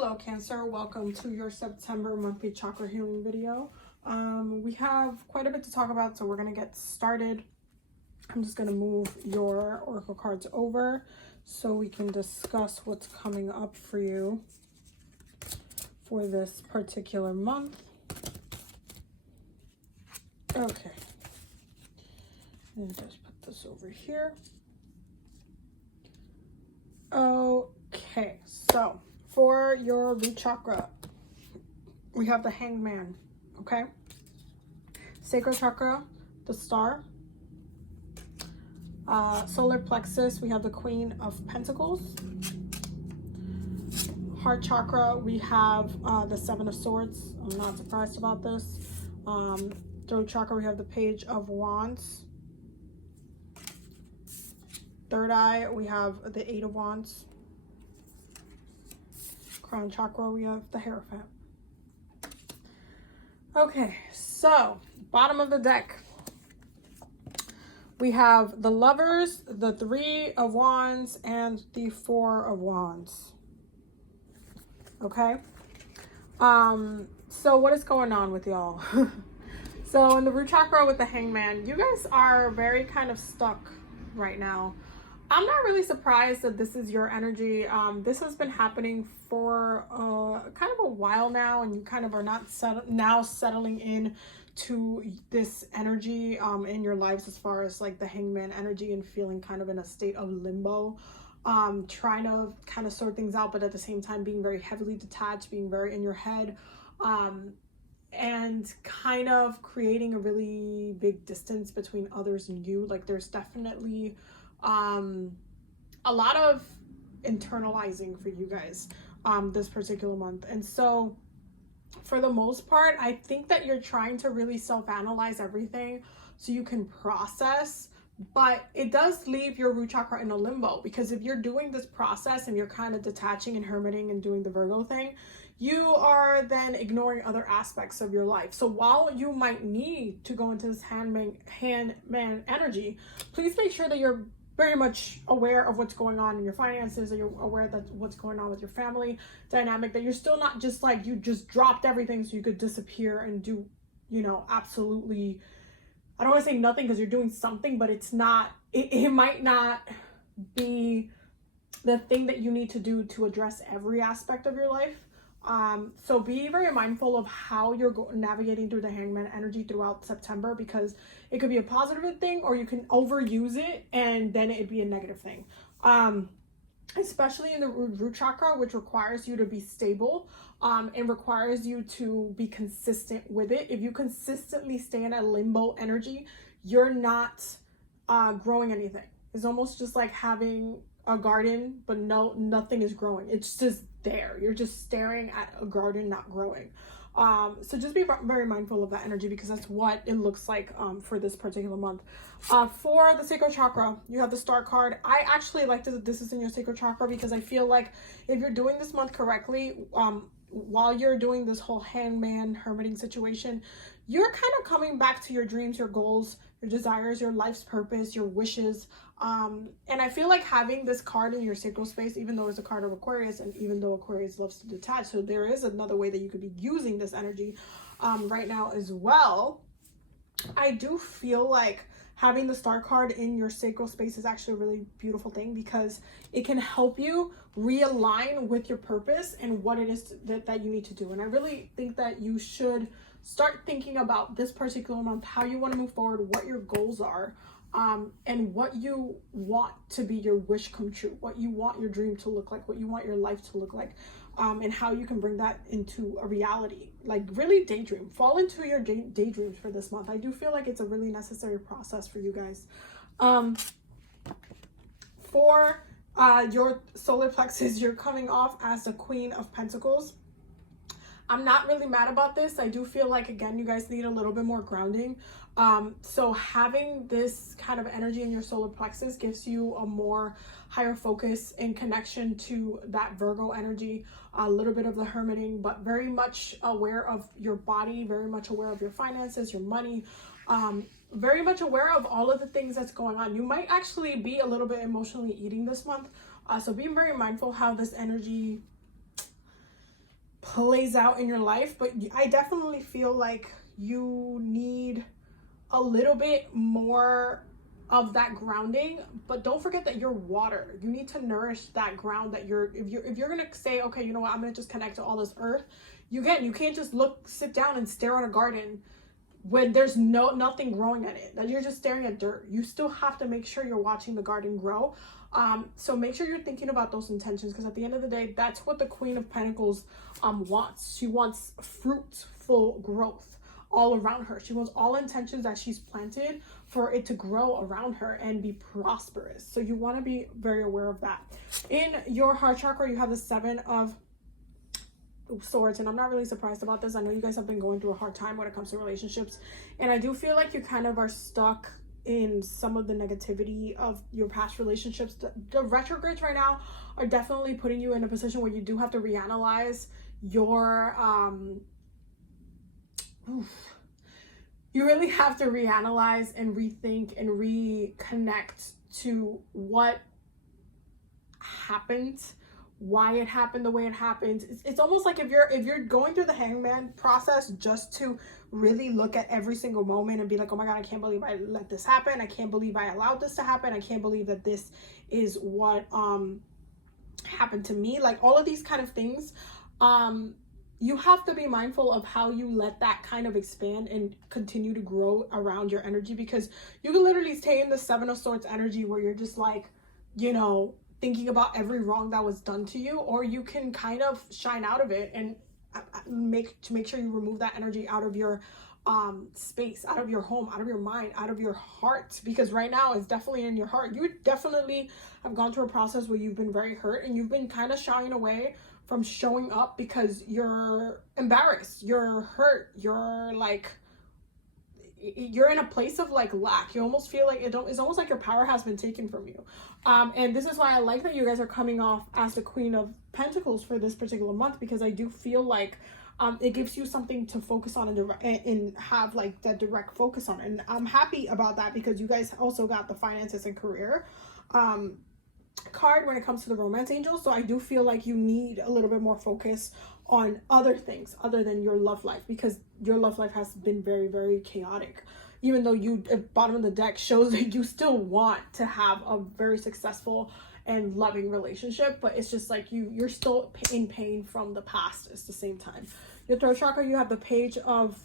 Hello Cancer, welcome to your September monthly chakra healing video. We have quite a bit to talk about, so we're going to get started. I'm just going to move your oracle cards over so we can discuss what's coming up for you for this particular month. Okay, and just put this over here. Okay, so for your root chakra, we have the Hangman, okay? Sacral chakra, the Star. Solar plexus, we have the Queen of Pentacles. Heart chakra, we have the Seven of Swords. I'm not surprised about this. Throat chakra, we have the Page of Wands. Third eye, we have the Eight of Wands. Crown chakra, we have the Hierophant. Okay, so bottom of the deck, we have the Lovers, the Three of Wands, and the Four of Wands. Okay, so what is going on with y'all? So in the root chakra with the Hangman, you guys are very kind of stuck right now. I'm not really surprised that this is your energy. This has been happening for kind of a while now, and you kind of are not settling in to this energy in your lives, as far as like the Hangman energy, and feeling kind of in a state of limbo, trying to kind of sort things out, but at the same time being very heavily detached, being very in your head, and kind of creating a really big distance between others and you. Like there's definitely a lot of internalizing for you guys this particular month. And so for the most part, I think that you're trying to really self-analyze everything so you can process, but it does leave your root chakra in a limbo, because if you're doing this process and you're kind of detaching and hermiting and doing the Virgo thing, you are then ignoring other aspects of your life. So while you might need to go into this hangman energy, please make sure that you're very much aware of what's going on in your finances, that you're aware that what's going on with your family dynamic, that you're still not just like you just dropped everything so you could disappear and do, you know, absolutely, I don't want to say nothing, because you're doing something, but it's not, it might not be the thing that you need to do to address every aspect of your life. So be very mindful of how you're navigating through the Hangman energy throughout September, because it could be a positive thing, or you can overuse it and then it'd be a negative thing. Especially in the root chakra, which requires you to be stable, and requires you to be consistent with it. If you consistently stay in a limbo energy, you're not growing anything. It's almost just like having a garden, but nothing is growing. It's just there. You're just staring at a garden not growing. So just be very mindful of that energy, because that's what it looks like for this particular month. For the sacral chakra, you have the Star card. I actually like that this is in your sacral chakra, because I feel like if you're doing this month correctly, while you're doing this whole Hangman hermiting situation, you're kind of coming back to your dreams, your goals, your desires, your life's purpose, your wishes. And I feel like having this card in your sacral space, even though it's a card of Aquarius, and even though Aquarius loves to detach, so there is another way that you could be using this energy right now as well. I do feel like having the Star card in your sacral space is actually a really beautiful thing, because it can help you realign with your purpose and what it is that you need to do. And I really think that you should start thinking about this particular month, how you want to move forward, what your goals are, and what you want to be your wish come true, what you want your dream to look like, what you want your life to look like, and how you can bring that into a reality. Like really daydream, fall into your daydreams for this month. I do feel like it's a really necessary process for you guys. For your solar plexus, you're coming off as the Queen of Pentacles. I'm not really mad about this. I do feel like, again, you guys need a little bit more grounding. So having this kind of energy in your solar plexus gives you a more higher focus and connection to that Virgo energy, a little bit of the hermiting, but very much aware of your body, very much aware of your finances, your money, very much aware of all of the things that's going on. You might actually be a little bit emotionally eating this month. So be very mindful how this energy plays out in your life, but I definitely feel like you need a little bit more of that grounding. But don't forget that you're water. You need to nourish that ground that if you're gonna say, okay, you know what, I'm gonna just connect to all this earth, you can't just sit down and stare at a garden when there's nothing growing in it, that you're just staring at dirt. You still have to make sure you're watching the garden grow. So make sure you're thinking about those intentions, because at the end of the day, that's what the Queen of Pentacles wants. She wants fruitful growth all around her. She wants all intentions that she's planted for it to grow around her and be prosperous. So you want to be very aware of that. In your heart chakra, you have the 7 of Swords, and I'm not really surprised about this. I know you guys have been going through a hard time when it comes to relationships, and I do feel like you kind of are stuck in some of the negativity of your past relationships. The retrogrades right now are definitely putting you in a position where you do have to reanalyze your you really have to reanalyze and rethink and reconnect to what happened, why it happened the way it happened. It's almost like if you're going through the hangman process just to really look at every single moment and be like, oh my God, I can't believe I let this happen. I can't believe I allowed this to happen. I can't believe that this is what happened to me. Like all of these kind of things, you have to be mindful of how you let that kind of expand and continue to grow around your energy, because you can literally stay in the 7 of Swords energy where you're just like, you know, thinking about every wrong that was done to you, or you can kind of shine out of it and make sure you remove that energy out of your space, out of your home, out of your mind, out of your heart, because right now it's definitely in your heart. You definitely have gone through a process where you've been very hurt and you've been kind of shying away from showing up because you're embarrassed, you're hurt, you're like, you're in a place of like lack. You almost feel like it's almost like your power has been taken from you. And this is why I like that you guys are coming off as the Queen of Pentacles for this particular month, because I do feel like it gives you something to focus on and have like that direct focus on. And I'm happy about that, because you guys also got the finances and career card when it comes to the romance angel. So I do feel like you need a little bit more focus on other things other than your love life, because your love life has been very, very chaotic. Even though you at bottom of the deck shows that you still want to have a very successful and loving relationship, but it's just like you're still in pain from the past at the same time. Your throat chakra, you have the Page of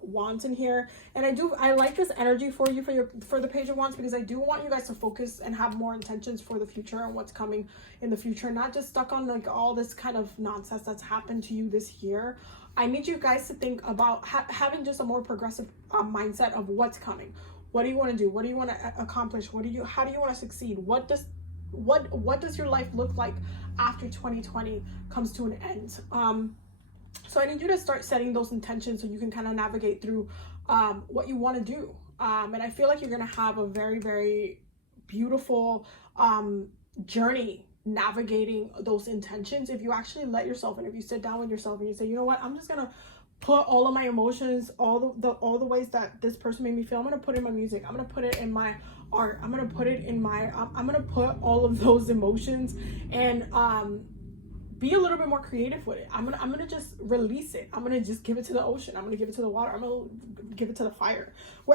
Wands in here, and I like this energy for you for the Page of Wands, because I do want you guys to focus and have more intentions for the future and what's coming in the future, not just stuck on like all this kind of nonsense that's happened to you this year. I need you guys to think about having just a more progressive mindset of what's coming. What do you want to do? What do you want to accomplish? How do you want to succeed? What does your life look like after 2020 comes to an end? So I need you to start setting those intentions so you can kind of navigate through what you want to do. And I feel like you're going to have a very, very beautiful journey navigating those intentions if you actually let yourself, and if you sit down with yourself and you say, you know what, I'm just going to put all of my emotions, all the ways that this person made me feel, I'm going to put it in my music. I'm going to put it in my art. I'm going to put it in my, I'm going to put all of those emotions and be a little bit more creative with it. I'm gonna just release it. I'm gonna just give it to the ocean. I'm gonna give it to the water. I'm gonna give it to the fire.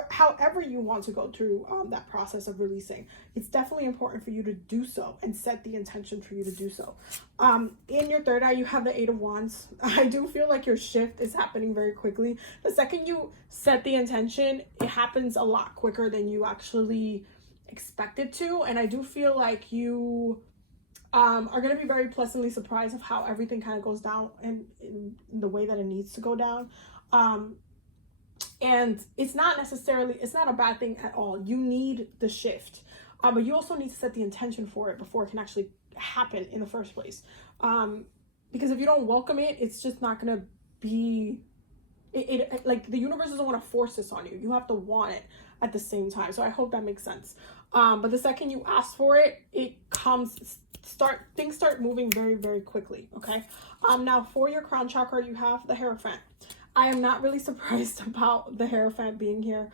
However you want to go through that process of releasing, it's definitely important for you to do so and set the intention for you to do so. In your third eye, you have the 8 of Wands. I do feel like your shift is happening very quickly. The second you set the intention, it happens a lot quicker than you actually expected to. And I do feel like you are going to be very pleasantly surprised of how everything kind of goes down and in the way that it needs to go down. And it's not a bad thing at all. You need the shift, but you also need to set the intention for it before it can actually happen in the first place. Because if you don't welcome it, it's just not going to be, like the universe doesn't want to force this on you. You have to want it at the same time. So I hope that makes sense. But the second you ask for it, things start moving very, very quickly. Okay. Now for your crown chakra, you have the Hierophant. I am not really surprised about the Hierophant being here.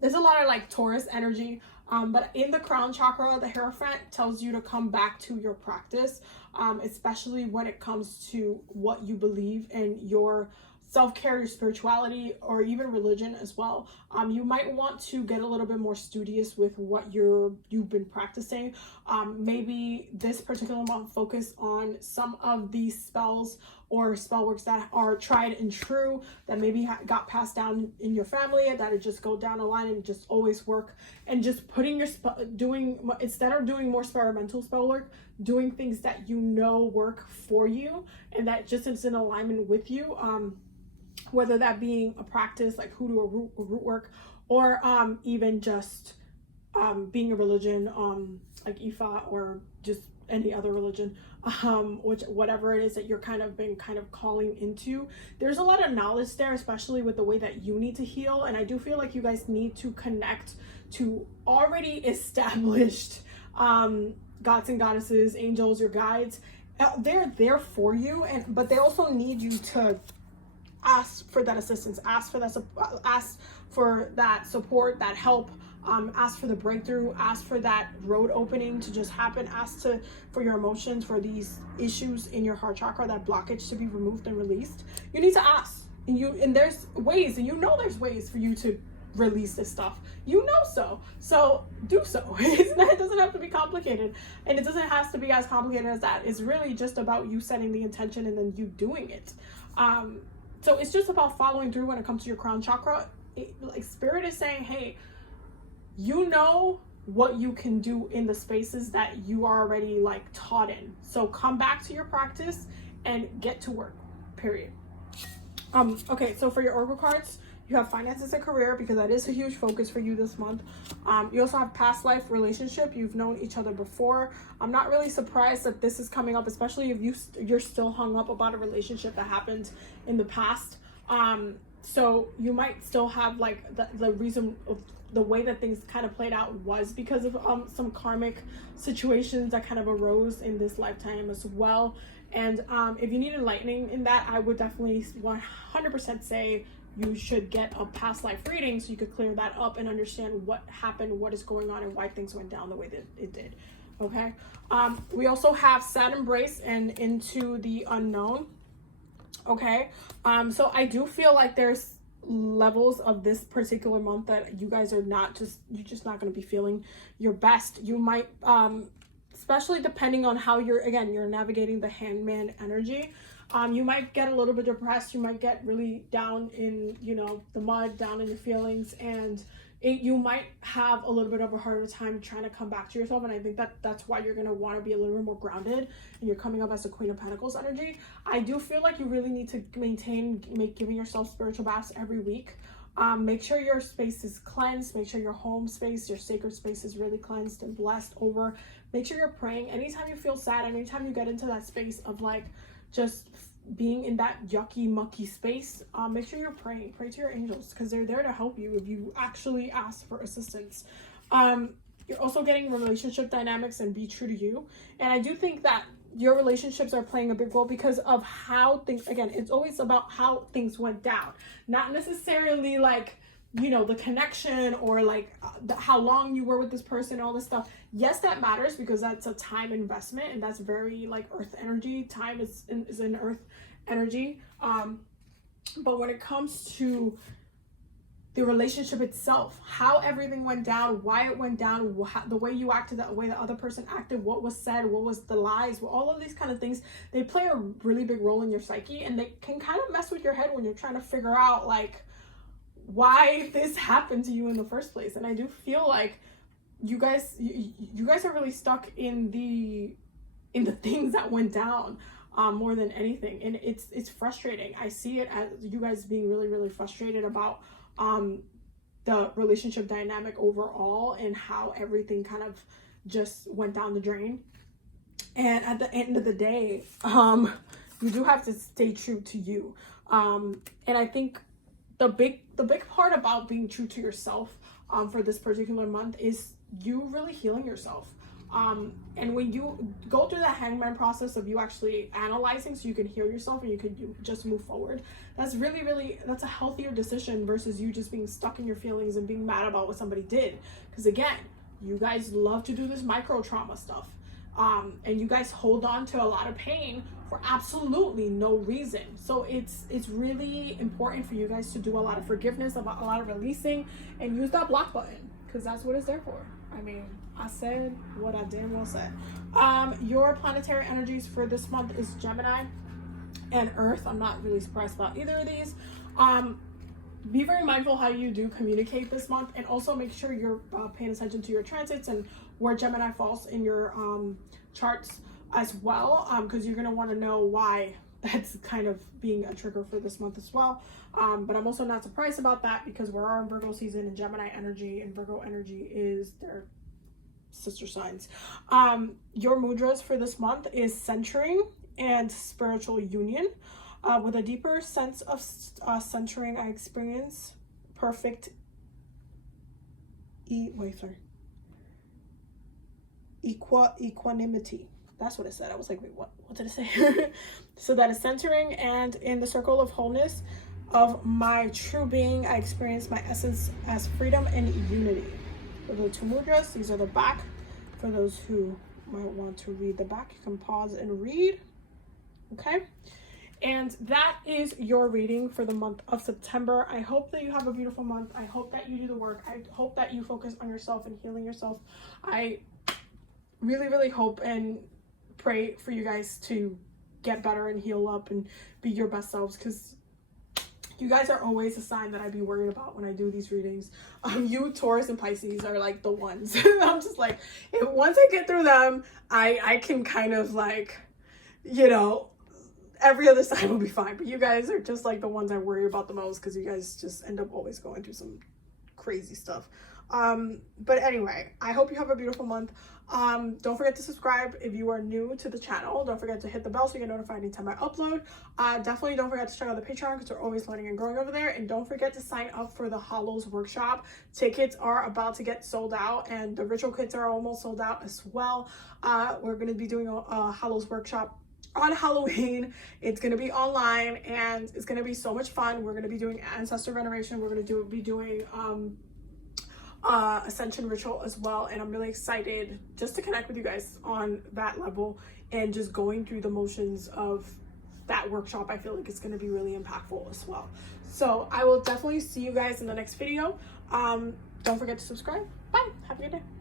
There's a lot of like Taurus energy But in the crown chakra, the Hierophant tells you to come back to your practice, especially when it comes to what you believe and your self-care, your spirituality, or even religion as well. You might want to get a little bit more studious with what you've been practicing. Maybe this particular month focus on some of these spells or spell works that are tried and true, that maybe got passed down in your family, that it just go down the line and just always work. And just putting your instead of doing more experimental spell work, doing things that you know work for you and that just is in alignment with you. Whether that being a practice like hoodoo or root work, or even just being a religion like Ifa, or just any other religion, whatever it is that you're kind of calling into. There's a lot of knowledge there, especially with the way that you need to heal. And I do feel like you guys need to connect to already established gods and goddesses, angels, your guides. They're there for you, but they also need you to ask for that assistance, ask for that support, that help, ask for the breakthrough, ask for that road opening to just happen, for your emotions, for these issues in your heart chakra, that blockage to be removed and released. You need to ask, and there's ways, and there's ways for you to release this stuff. So do so. It doesn't have to be complicated, and it doesn't have to be as complicated as that. It's really just about you setting the intention and then you doing it. So it's just about following through when it comes to your crown chakra. Like Spirit is saying, hey, you know what you can do in the spaces that you are already like taught in. So come back to your practice and get to work, period. Okay, so for your oracle cards, you have finances and career, because that is a huge focus for you this month. You also have past life relationship. You've known each other before. I'm not really surprised that this is coming up, especially if you're still hung up about a relationship that happened in the past. So you might still have like the reason of the way that things kind of played out was because of some karmic situations that kind of arose in this lifetime as well. And if you need enlightening in that, I would definitely 100% say you should get a past life reading so you could clear that up and understand what happened, what is going on, and why things went down the way that it did. Okay. We also have Sad Embrace and Into the Unknown. Okay. So I do feel like there's levels of this particular month that you guys are you're just not going to be feeling your best. You might, especially depending on how you're navigating the Hangman energy. You might get a little bit depressed. You might get really down in, the mud, down in your feelings, and you might have a little bit of a harder time trying to come back to yourself. And I think that's why you're going to want to be a little bit more grounded, and you're coming up as a Queen of Pentacles energy. I do feel like you really need to giving yourself spiritual baths every week. Make sure your space is cleansed. Make sure your home space, your sacred space is really cleansed and blessed over. Make sure you're praying. Anytime you feel sad, anytime you get into that space of like just being in that yucky mucky space, make sure you're praying. Pray to your angels, because they're there to help you if you actually ask for assistance. You're also getting relationship dynamics and be true to you. And I do think that your relationships are playing a big role because of how things, again, it's always about how things went down, not necessarily like the connection or like how long you were with this person, all this stuff. Yes, that matters, because that's a time investment, and that's very like earth energy. Time is in earth energy. But when it comes to the relationship itself, how everything went down, why it went down, the way you acted, the way the other person acted, what was said, what was the lies, all of these kind of things, they play a really big role in your psyche, and they can kind of mess with your head when you're trying to figure out like why this happened to you in the first place. And I do feel like you guys are really stuck in the things that went down more than anything, and it's frustrating. I see it as you guys being really, really frustrated about the relationship dynamic overall and how everything kind of just went down the drain. And at the end of the day, you do have to stay true to you. And I think the big part about being true to yourself for this particular month is you really healing yourself. And when you go through the Hangman process of you actually analyzing so you can heal yourself and you just move forward, that's really, really, that's a healthier decision versus you just being stuck in your feelings and being mad about what somebody did. Because again, You guys love to do this micro trauma stuff. And you guys hold on to a lot of pain for absolutely no reason. So it's really important for you guys to do a lot of forgiveness, a lot of releasing, and use that block button, because that's what it's there for. I mean, I said what I damn well said. Your planetary energies for this month is Gemini and Earth. I'm not really surprised about either of these. Be very mindful how you do communicate this month, and also make sure you're paying attention to your transits and where Gemini falls in your charts as well, because you're going to want to know why that's kind of being a trigger for this month as well. But I'm also not surprised about that, because we're in Virgo season, and Gemini energy and Virgo energy is their sister signs. Your mudras for this month is centering and spiritual union. With a deeper sense of centering, I experience perfect equanimity. That's what it said. I was like, wait, what did it say? So that is centering, and in the circle of wholeness of my true being, I experience my essence as freedom and unity. For the two mudras, these are the back. For those who might want to read the back, you can pause and read. Okay. And that is your reading for the month of September. I hope that you have a beautiful month. I hope that you do the work. I hope that you focus on yourself and healing yourself. I really, really hope and pray for you guys to get better and heal up and be your best selves, because you guys are always a sign that I'd be worried about when I do these readings. You Taurus and Pisces are like the ones. I'm just like, once I get through them, I can kind of like, you know, every other sign will be fine. But you guys are just like the ones I worry about the most, because you guys just end up always going through some crazy stuff. But anyway, I hope you have a beautiful month. Don't forget to subscribe if you are new to the channel. Don't forget to hit the bell so you get notified anytime I upload. Definitely don't forget to check out the Patreon, because we're always learning and growing over there. And don't forget to sign up for the Hollows workshop. Tickets are about to get sold out, and the ritual kits are almost sold out as well. We're going to be doing a Hollows workshop on Halloween. It's going to be online, and it's going to be so much fun. We're going to be doing ancestor veneration. We're going to be doing ascension ritual as well, and I'm really excited just to connect with you guys on that level and just going through the motions of that workshop. I feel like it's going to be really impactful as well. So I will definitely see you guys in the next video. Don't forget to subscribe. Bye. Have a good day.